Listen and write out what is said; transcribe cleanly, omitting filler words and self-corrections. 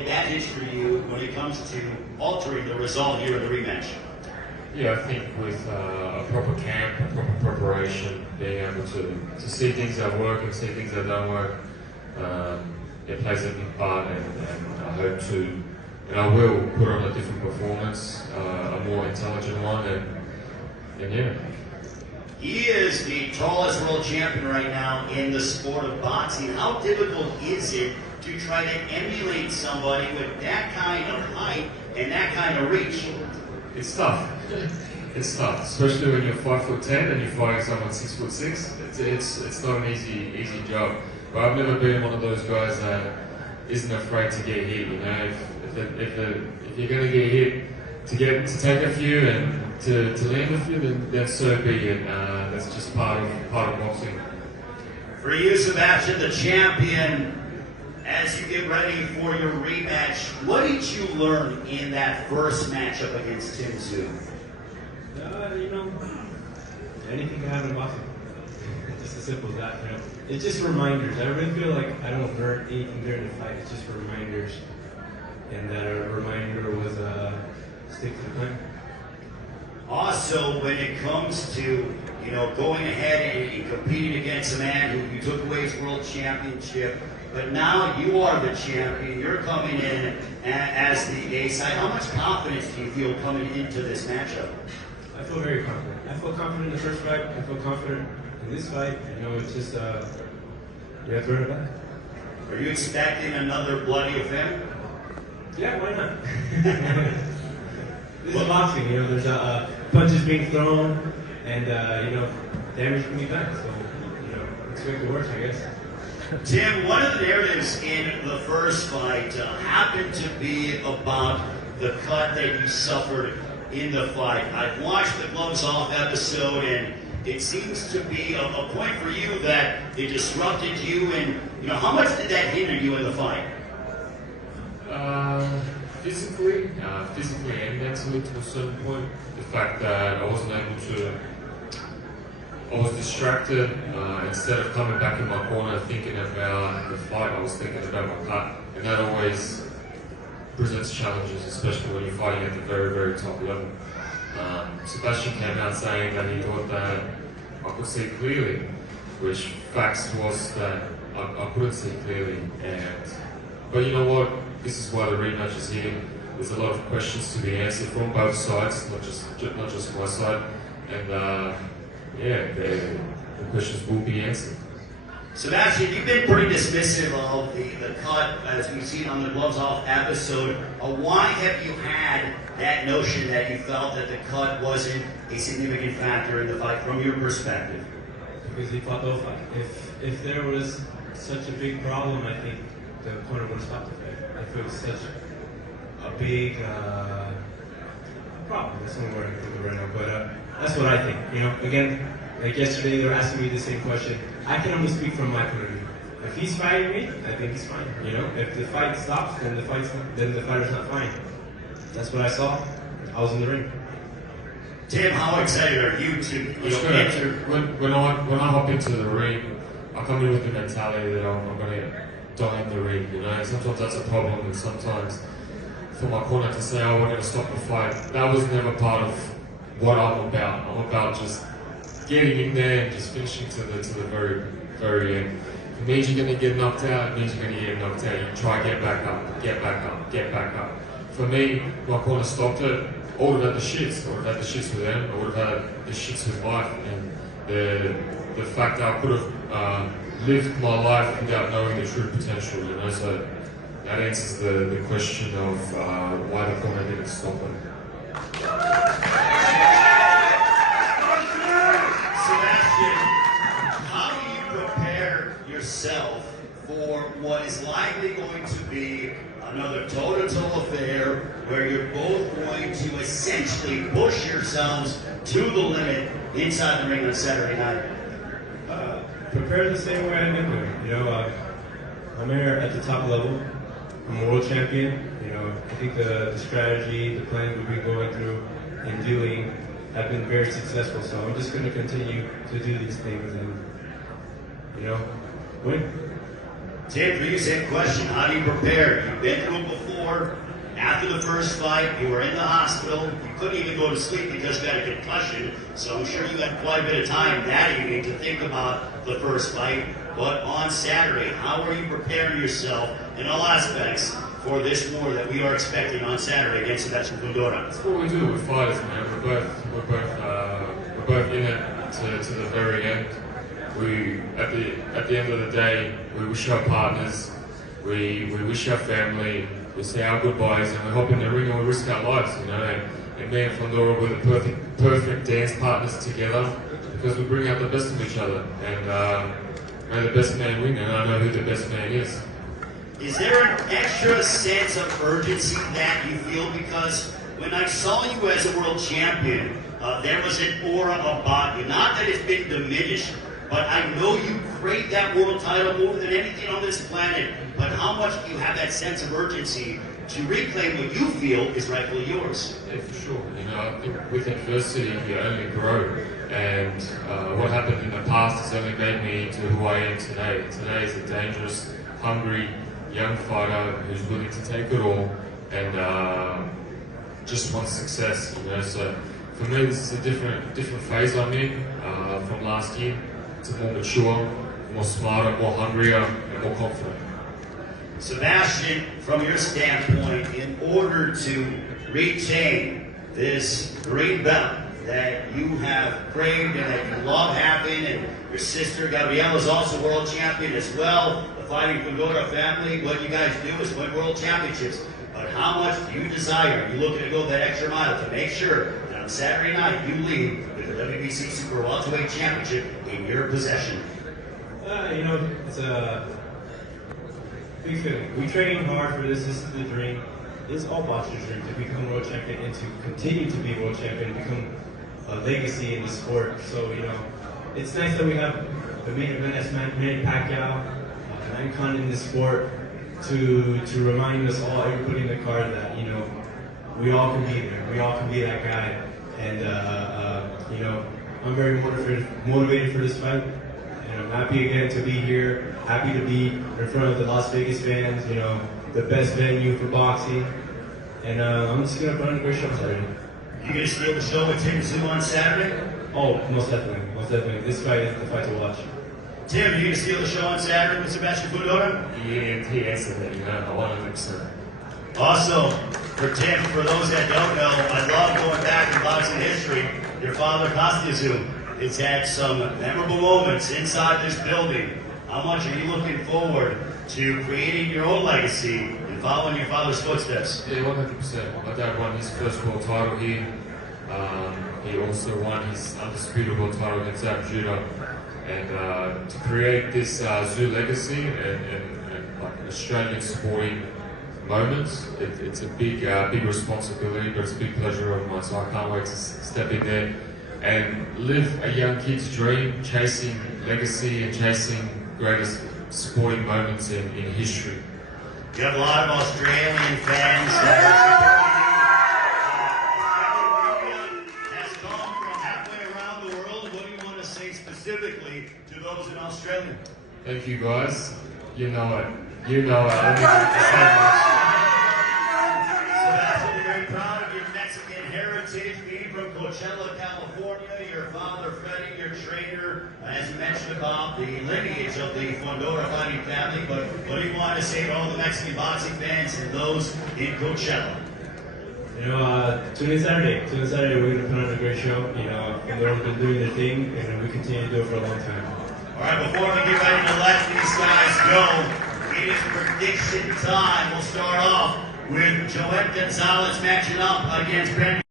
advantage for you when it comes to altering the result here in the rematch? Yeah, I think with a proper camp, a proper preparation, being able to see things that work and see things that don't work, it plays a big part, and I hope to, and I will put on a different performance, a more intelligent one, and yeah. He is the tallest world champion right now in the sport of boxing. How difficult is it to try to emulate somebody with that kind of height and that kind of reach? It's tough. It's tough, especially when you're 5'10" and you're fighting someone 6'6". It's not an easy job. But I've never been one of those guys that isn't afraid to get hit. You know, if you're going to get hit, to take a few and to land a few, then so be it. That's just part of boxing. For you, Sebastian, the champion, as you get ready for your rematch, what did you learn in that first matchup against Tszyu? You know, anything can happen in boxing. Just as simple as that. You know, it's just reminders. I really feel like I don't learn anything during the fight. It's just reminders, and that reminder was stick to the plan. Also, when it comes to going ahead and competing against a man who you took away his world championship, but now you are the champion. You're coming in as the A side. How much confidence do you feel coming into this matchup? I feel very confident. I feel confident in the first fight. I feel confident in this fight. You know, it's just you have to earn it back. Are you expecting another bloody affair? Yeah, why not? This is boxing, you know, there's punches being thrown, and, damage can be done, so, expect the worst, I guess. Tim, one of the narratives in the first fight happened to be about the cut that you suffered in the fight. I've watched the Gloves Off episode, and it seems to be a point for you that it disrupted you, and, how much did that hinder you in the fight? Physically and mentally to a certain point. The fact that I wasn't able to, I was distracted. Instead of coming back in my corner thinking about the fight, I was thinking about my cut. And that always presents challenges, especially when you're fighting at the very, very top level. Sebastian came out saying that he thought that I could see clearly, which facts was that I couldn't see clearly. But you know what? This is why the rematch is here. There's a lot of questions to be answered from both sides, not just my side. And the questions will be answered. Sebastian, you've been pretty dismissive of the cut, as we've seen on the Gloves Off episode. Why have you had that notion that you felt that the cut wasn't a significant factor in the fight from your perspective? Because he fought the fight. If there was such a big problem, I think the corner would have stopped the fight. If it was such a big problem, that's the only word I can think of right now, but that's what I think. Again, like yesterday, they were asking me the same question. I can only speak from my point of view. If he's fighting me, I think he's fine. If the fight stops, then the fighter's not fine. That's what I saw. I was in the ring. Tim, how excited are you to enter? When I hop into the ring, I come in with the mentality that I'm going to die in the ring. Sometimes that's a problem, and sometimes for my corner to say, "Oh, we're going to stop the fight," that was never part of what I'm about. I'm about just getting in there and just finishing to the very, very end. If it means you're going to get knocked out, it means you're going to get knocked out. You try get back up, get back up, get back up. For me, my corner stopped it. I would have had the shits. I would have had the shits with them. I would have had the shits with life. And the fact that I could have lived my life without knowing the true potential, So that answers the question of why the corner didn't stop it. Sebastian, how do you prepare yourself for what is likely going to be another toe-to-toe affair where you're both going to essentially push yourselves to the limit inside the ring on Saturday night? Prepare the same way I've been doing. I'm here at the top level. I'm a world champion. I think the strategy, the plan we've been going through and doing have been very successful. So I'm just going to continue to do these things and, win. Tim, for you, same question. How do you prepare? You've been through it before. After the first fight, you were in the hospital. You couldn't even go to sleep because you had a concussion. So I'm sure you had quite a bit of time that evening to think about the first fight. But on Saturday, how are you preparing yourself in all aspects for this war that we are expecting on Saturday against Sebastian Fundora? That's what we do with fighters, man. We're both in it to the very end. We at the end of the day, we wish our partners, we wish our family, we say our goodbyes, and we hop in the ring and we risk our lives, you know. And me and Fundora were the perfect dance partners together because we bring out the best of each other. And may the best man win, and I know who the best man is. Is there an extra sense of urgency that you feel? Because when I saw you as a world champion, there was an aura about you. Not that it's been diminished, but I know you crave that world title more than anything on this planet. But how much do you have that sense of urgency to reclaim what you feel is rightfully yours? Yeah, for sure. You know, I think with adversity, you only grow. And what happened in the past has only made me into who I am today. Today is a dangerous, hungry, young fighter who's willing to take it all and just wants success. You know, so for me, this is a different phase I'm in from last year. It's a more mature, more smarter, more hungrier, and more confident. Sebastian, from your standpoint, in order to retain this green belt that you have craved and that you love having, and your sister Gabriela is also world champion as well, the Fighting Fundora family, what you guys do is win world championships. But how much do you desire? Are you looking to go that extra mile to make sure that on Saturday night you leave with the WBC Super Welterweight Championship in your possession? You know, it's a big feeling. We train hard for this. This is the dream. This is all boxers' dream, to become world champion and to continue to be world champion, become a legacy in the sport. So, you know, it's nice that we have the main event as Manny Pacquiao, an icon in the sport, to remind us all, everybody in the card, that, you know, we all can be there. We all can be that guy. And, you know, I'm very motivated for this fight. And I'm happy again to be here, happy to be in front of the Las Vegas fans, you know, the best venue for boxing. And I'm just going to put on a great show Saturday. You going to steal the show with Tszyu on Saturday? Oh, most definitely, most definitely. This fight is the fight to watch. Tim, are you going to steal the show on Saturday with Sebastian Fundora? Yeah, he answered that, you know, 100%. Also, for Tim, for those that don't know, I love going back in boxing history. Your father, Tszyu, has had some memorable moments inside this building. How much are you looking forward to creating your own legacy and following your father's footsteps? Yeah, 100%. My dad won his first world title here. He also won his undisputed world title against Zach Judah. And to create this Tszyu legacy and like Australian sporting moments, it's a big responsibility, but it's a big pleasure of mine. So I can't wait to step in there and live a young kid's dream, chasing legacy and chasing greatest sporting moments in history. You have a lot of Australian fans that has come from halfway around the world. What do you want to say specifically to those in Australia? Thank you, guys. You know it. You know it. I don't need to say much. Sebastian, we're very proud of your Mexican heritage, being from Coachella, California. Your father, Freddie, your trainer, as you mentioned about the lineage of the Fundora fighting family. But what do you want to say to all the Mexican boxing fans and those in Coachella? You know, tune in Saturday. Tune in Saturday. We're going to put on a great show. You know, Fundora's been doing their thing, and we continue to do it for a long time. All right, before we get ready to let these guys go, it is prediction time. We'll start off with Joel Gonzalez matching up against Ben.